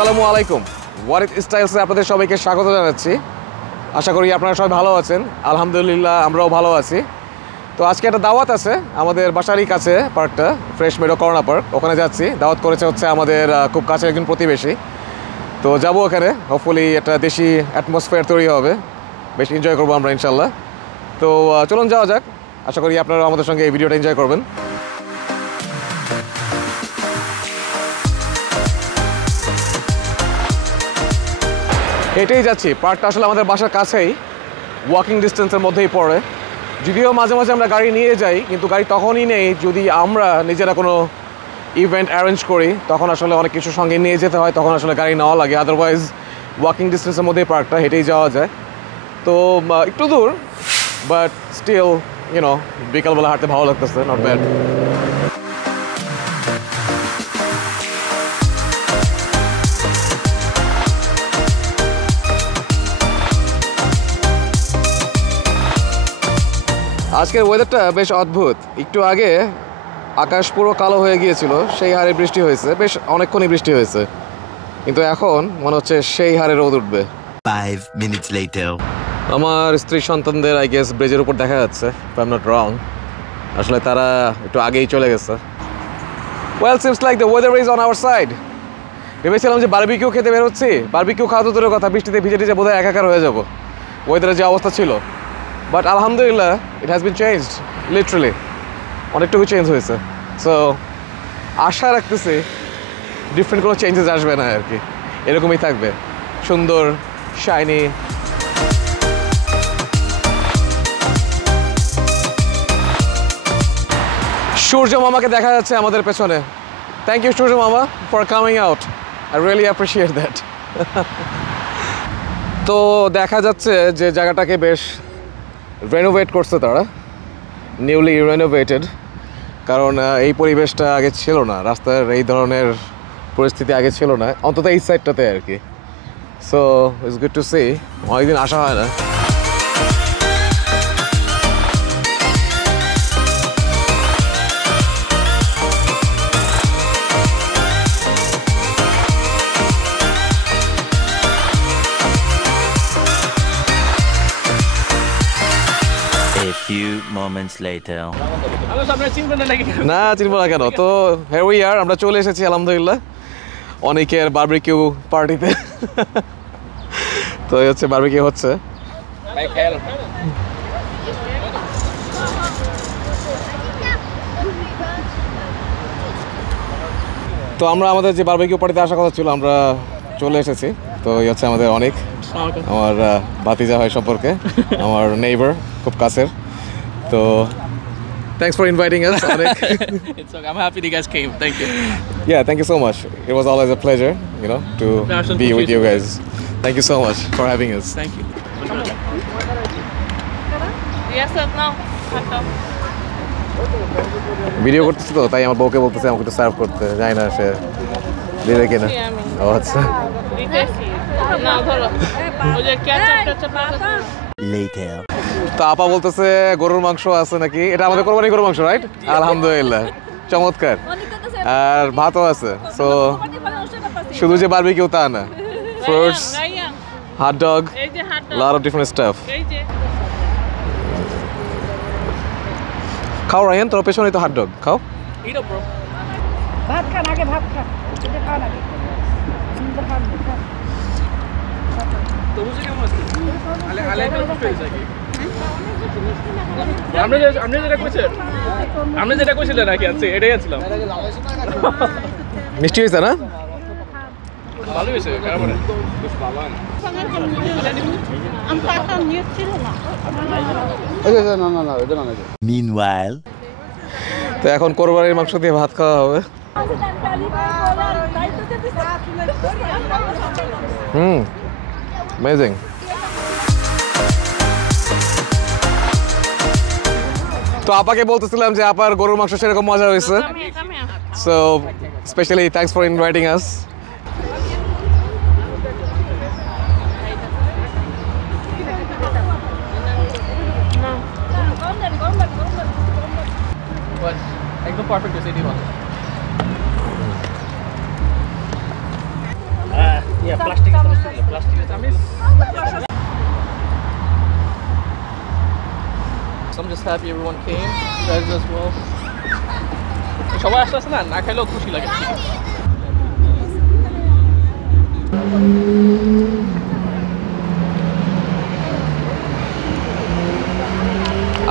আসসালামু আলাইকুম। ওয়ারিদ স্টাইলসে আপনাদের সবাইকে স্বাগত জানাচ্ছি। আশা করি আপনারা সবাই ভালো আছেন। আলহামদুলিল্লাহ আমরাও ভালো আছি। তো আজকে একটা দাওয়াত আছে আমাদের বাসারই কাছে, পার্কটা ফ্রেশ মেডো কর্নার পার্ক, ওখানে যাচ্ছি। দাওয়াত করেছে হচ্ছে আমাদের খুব কাছের একজন প্রতিবেশী। তো যাবো ওখানে, হোপফুলি একটা দেশি অ্যাটমসফিয়ার তৈরি হবে, বেশ এনজয় করবো আমরা ইনশাল্লাহ। তো চলুন যাওয়া যাক। আশা করি আপনারা আমাদের সঙ্গে এই ভিডিওটা এনজয় করবেন। হেঁটেই যাচ্ছি, পার্কটা আসলে আমাদের বাসার কাছেই, ওয়াকিং ডিস্টেন্সের মধ্যেই পড়ে। যদিও মাঝে মাঝে আমরা গাড়ি নিয়ে যাই, কিন্তু গাড়ি তখনই নেই যদি আমরা নিজেরা কোনো ইভেন্ট অ্যারেঞ্জ করি, তখন আসলে অনেক কিছু সঙ্গে নিয়ে যেতে হয়, তখন আসলে গাড়ি নেওয়া লাগে। আদারওয়াইজ ওয়াকিং ডিস্টেন্সের মধ্যেই পার্কটা, হেঁটেই যাওয়া যায়। তো একটু দূর, বাট স্টিল বিকালবেলা হাঁটতে ভালো লাগতেছে, নট ব্যাড। আজকের ওয়েদারটা বেশ অদ্ভুত। একটু আগে আকাশ পুরো কালো হয়ে গিয়েছিল, সেই হারে বৃষ্টি হয়েছে, বেশ অনেকক্ষণই বৃষ্টি হয়েছে, কিন্তু এখন মনে হচ্ছে সেই হারে রোদ উঠবে। 5 minutes later. আমার স্ত্রী সন্তানদের আই গেস ব্রিজের উপর দেখা যাচ্ছে, if I am not wrong. আসলে তারা একটু আগেই চলে গেছে। Well, seems like the weather is on our side. ভেবেছিলাম যে বারবিকিউ খেতে বের হচ্ছি, বারবিকিউ খাওয়া তো দূরের কথা, বৃষ্টিতে ভিজে টিজে বোধহয় একাকার হয়ে যাবো, ওয়েদারের যে অবস্থা ছিল। বাট আলহামদুলিল্লাহ it has been changed, literally অনেকটুকু চেঞ্জ হয়েছে। সো আশা রাখতেছি ডিফারেন্ট কোনো চেঞ্জেস আসবে না আর কি, এরকমই থাকবে সুন্দর শাইনি। সূর্য মামাকে দেখা যাচ্ছে আমাদের পেছনে। থ্যাংক ইউ সূর্য মামা for coming out, I really appreciate that. তো দেখা যাচ্ছে যে জায়গাটাকে বেশ রেনোভেট করছে তারা, নিউলি রেনোভেটেড, কারণ এই পরিবেশটা আগে ছিল না, রাস্তার এই ধরনের পরিস্থিতি আগে ছিল না, অন্তত এই সাইডটাতে আর কি। So it's good to see, অনেকদিন আসা হয় না। A few moments later. না, চিনবো না কেন। তো here we are, আমরা চলে এসেছি আলহামদুলিল্লাহ অনেকের বারবিকিউ পার্টিতে। তো এই হচ্ছে বারবিকিউ হচ্ছে। তো আমরা আমাদের যে বারবিকিউ পার্টিতে আসার কথা ছিল, আমরা চলে এসেছি। তো এই হচ্ছে আমাদের অনেক, আমার ভাতিজা হয় সম্পর্কে, আমার নেইবার, খুব কাছের। তো thanks for inviting us, Anik. It's okay. I'm happy you guys came. Thank you. Yeah, thank you so much. It was always a pleasure, to be with you guys. Thank you so much for having us. Thank you. Yes or no? Video করতেছি তো, তাই আমার বউকে বলতেছে আমাকে একটু serve করতে, জানি না সে দিবে কিনা। ও আচ্ছা। না ধরো ওই যে ক্যাচআপ Later. তো আপা বলতেছে গরুর মাংস আছে নাকি, এটা আমাদের কোরবানি গরুর মাংস, রাইট? আলহামদুলিল্লাহ, চমৎকার। আর ভাতও আছে। সো শুধু যে বারবিকিউ তা না, ফ্রুটস, হট ডগ, এই যে হাত লট অফ ডিফারেন্ট স্টাফ। এই যে খাও রায়ান, তোর পেছনেই তো হট ডগ, খাও। Eat up, bro. ভাত খান আগে, ভাত খান, এটা খান আগে। তরমুজ কেমন আছে? আলে কষ্ট হয়েছে কি? আপনি যেটা কইছিলেন নাকি আছে এটাই আনছিলাম। মিষ্টি হয়েছে না? ভালো হয়েছে, খারাপ না। আমি পাতা নিয়েছিল না। Meanwhile. তো এখন কোরবানির মাংস দিয়ে ভাত খাওয়া হবে। অ্যামেজিং। তো আপাকে বলতেছিলাম যে আপার গরুর মাংস সেরকম মজা হয়েছে। So specially thanks for inviting আস। একদম পারফেক্ট হয়েছে এটি ভালো। I'm just happy everyone came. You guys as well. সবাই আসছে না না খাইলেও খুশি লাগে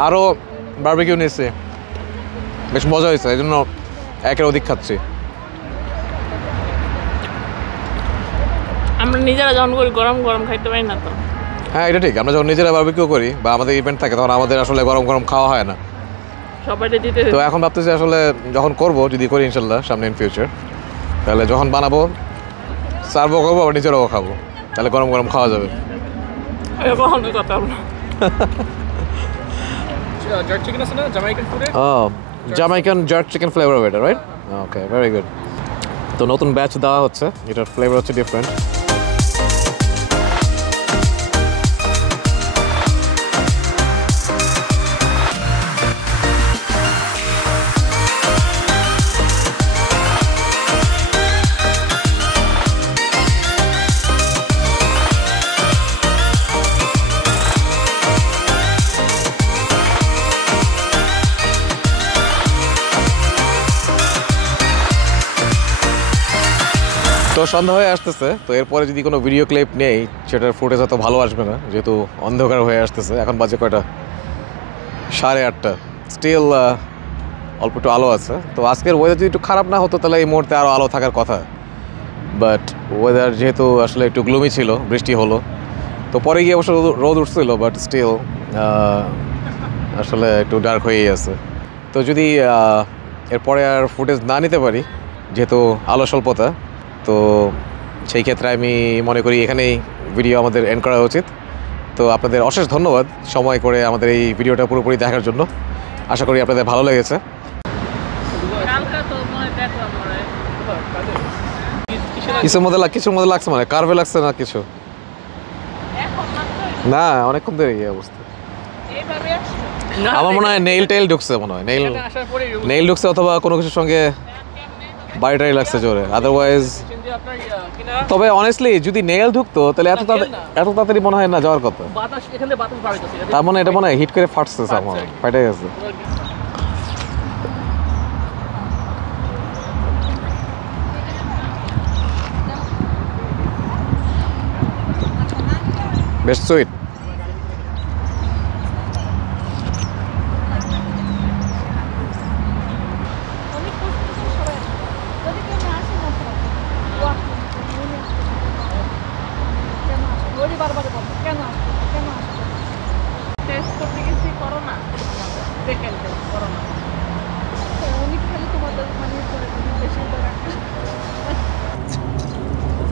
আরও বারবিকিউ নিয়েছে, বেশ মজা হয়েছে, এই জন্য একের অধিক খাচ্ছি। আমরা নিজেরা যখন করি গরম গরম খাইতে পারি না তো। হ্যাঁ এটা ঠিক, আমরা যখন নিজেরা বারবিকিউ করি বা আমাদের ইভেন্ট থাকে তখন আমাদের আসলে গরম গরম খাওয়া হয় না। সবাইকে দিতে তো এখন ভাবতেছি আসলে যখন করব, যদি করি ইনশাল্লাহ সামনে ইন ফিউচার, তাহলে যখন বানাবো সার্ভও করবো আবার নিজেরাও খাবো, তাহলে গরম গরম খাওয়া যাবে। কখনোই কথা বলো। জার্ক চিকেন আছে না জামাইকান ফুডে জামাইকান জার্ক চিকেন ফ্লেভার হবে এটা, রাইট? ওকে, ভেরি গুড। তো নতুন ব্যাচ দেওয়া হচ্ছে, এটার ফ্লেভার হচ্ছে ডিফারেন্ট। তো সন্ধ্যা হয়ে আসতেছে, তো এরপরে যদি কোনো ভিডিও ক্লিপ নেই সেটার ফুটেজ হয়তো ভালো আসবে না, যেহেতু অন্ধকার হয়ে আসতেছে। এখন বাজে কয়টা? 8:30। স্টিল অল্প একটু আলো আছে। তো আজকের ওয়েদার যদি একটু খারাপ না হতো তাহলে এই মুহূর্তে আরও আলো থাকার কথা, বাট ওয়েদার যেহেতু আসলে একটু গ্লুমি ছিল, বৃষ্টি হলো, তো পরে গিয়ে অবশ্য রোদ উঠছিল, বাট স্টিল আসলে একটু ডার্ক হয়েই আছে। তো যদি এরপরে আর ফুটেজ না নিতে পারি যেহেতু আলো স্বল্পতা, তো সেই ক্ষেত্রে আমি মনে করি এখানেই ভিডিও আমাদের এন্ড করা উচিত। তো আপনাদের অশেষ ধন্যবাদ সময় করে আমাদের এই ভিডিওটা পুরোপুরি দেখার জন্য। আশা করি আপনাদের ভালো লেগেছে। কালকা তো মনে দেখলাম মনে কিছুর মধ্যে লাগছে, মানে কার্ভে লাগছে না কিছু? এখন মাত্র না, অনেকক্ষণ ধরে এই অবস্থা। এইভাবে আসছে। আমার মনে হয় নেইল টেইল ঢুকছে, মনে হয় আসার পরে নেইল ঢুকছে অথবা কোনো কিছুর সঙ্গে বাড়িটাই লাগছে জোরে, আদারওয়াইজ। আপনার কিনা তবে অনেস্টলি যদি নেইল ঢুকতো তাহলে এত তাড়াতাড়ি মনে হয় না যাওয়ার কথা। বাতাস এখানে বাতাস বাড়াইতেছে তার মানে এটা মনে হয় হিট করে ফাটছে, আমার ফাটে গেছে। বেশ সুইট। অনেক কষ্ট করে সবাই আসে। যদি কেউ না আসে না তো কেন আসে? ওই বারবারে বলবো কেন আসবে কেন আসবে। টেস্ট করতে গেছি করোনা সেকেন্ড টেস্ট করোনা। উনি খালি তোমাদের মানে বেশি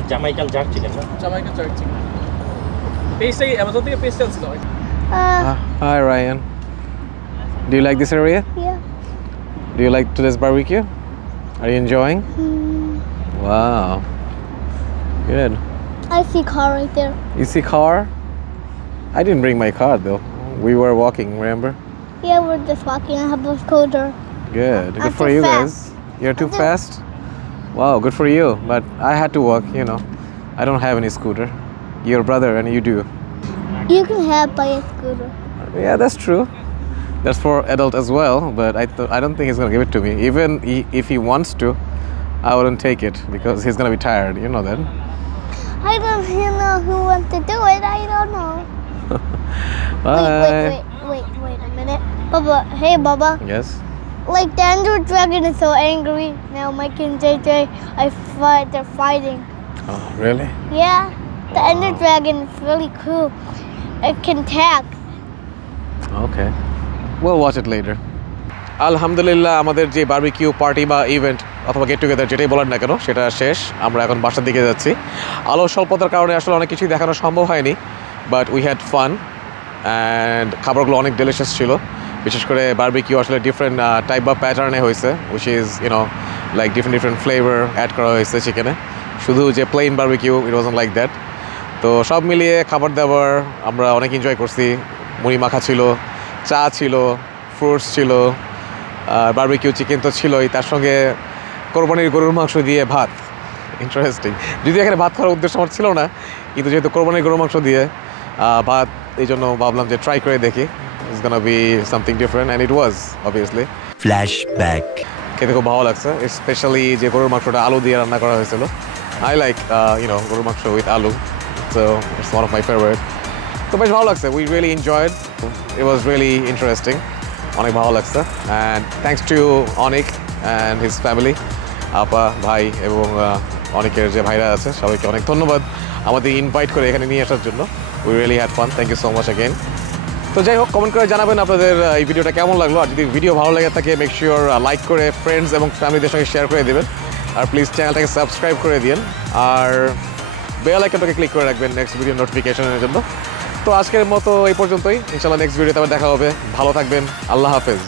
জামাইকান জার্ক চিকেন না? জামাইকান জার্ক চিকেন পেস্টটাই অ্যামাজন থেকে পেস্ট আনছিল। Hi Ryan. Do you like this area? Yeah. Do you like today's barbecue? Are you enjoying? Wow. Good. I see car right there. You see car? I didn't bring my car though. We were walking, remember? Yeah, we're just walking. I have a scooter. Good. Good I'm for too you fast. guys. You're too I'm too- fast? Wow, good for you. But I had to walk, you know. I don't have any scooter. Your brother and you do. You can have by a scooter. Yeah, that's true. That's for adult as well, but I don't think he's gonna give it to me. Even if he wants to, I wouldn't take it because he's gonna be tired. You know that. I don't know who wants to do it. I don't know. Bye. Wait a minute. Bubba, hey Bubba. Yes. Like the Ender Dragon is so angry now. Mike and JJ, they're fighting. Oh, really? Yeah, the Ender Dragon is really cool. It can tag. Okay. We'll watch it later. আলহামদুলিল্লাহ আমাদের যে barbecue party বা event অথবা get together যেটাই বলার না কেন সেটা শেষ। আমরা এখন বাসার দিকে যাচ্ছি। আলো স্বল্পতার কারণে আসলে অনেক কিছুই দেখানো সম্ভব হয়নি, but we had fun and খাবারগুলো অনেক ডেলিশিয়াস ছিল। বিশেষ করে বারবিকিউ আসলে ডিফারেন্ট টাইপ বা প্যাটার্নে হয়েছে, which is like different flavour add করা হয়েছে চিকেনে। শুধু যে plain barbecue it wasn't like that. তো সব মিলিয়ে খাবার দাবার আমরা অনেক এনজয় করছি। মুড়ি মাখা ছিল, চা ছিল, ফ্রুটস ছিল, আর বারবিকিউ চিকেন তো ছিলই, তার সঙ্গে কোরবানির গরুর মাংস দিয়ে ভাত। ইন্টারেস্টিং। যদি এখানে ভাত খাওয়ার উদ্দেশ্য আমার ছিল না, কিন্তু যেহেতু কোরবানির গরুর মাংস দিয়ে ভাত, এই জন্য ভাবলাম যে ট্রাই করে দেখি। It's gonna be something different and it was obviously. Flashback. খেতে খুব ভালো লাগছে, স্পেশালি যে গরুর মাংসটা আলু দিয়ে রান্না করা হয়েছিল। আই লাইক গরুর মাংস উইথ আলু, so it's one of my favourite. তো বেশ ভালো লাগছে, we really enjoyed, it was really interesting, অনেক ভালো লাগছে। And thanks to Anik and his family, আপা, ভাই এবং অনেকের যে ভাইরা আছে সবাইকে অনেক ধন্যবাদ আমাদের ইনভাইট করে এখানে নিয়ে আসার জন্য। We really had fun, thank you so much again. তো যাই হোক, কমেন্ট করে জানাবেন আপনাদের এই ভিডিওটা কেমন লাগলো। আর যদি ভিডিও ভালো লাগে থাকে মেক শিওর লাইক করে ফ্রেন্ডস এবং ফ্যামিলিদের সঙ্গে শেয়ার করে দেবেন। আর প্লিজ চ্যানেলটাকে সাবস্ক্রাইব করে দিন, আর বেল আইকনটাকে ক্লিক করে রাখবেন নেক্সট ভিডিও নোটিফিকেশনের জন্য। তো আজকের মতো এই পর্যন্তই, ইনশাআল্লাহ নেক্সট ভিডিওতে আবার দেখা হবে। ভালো থাকবেন, আল্লাহ হাফেজ।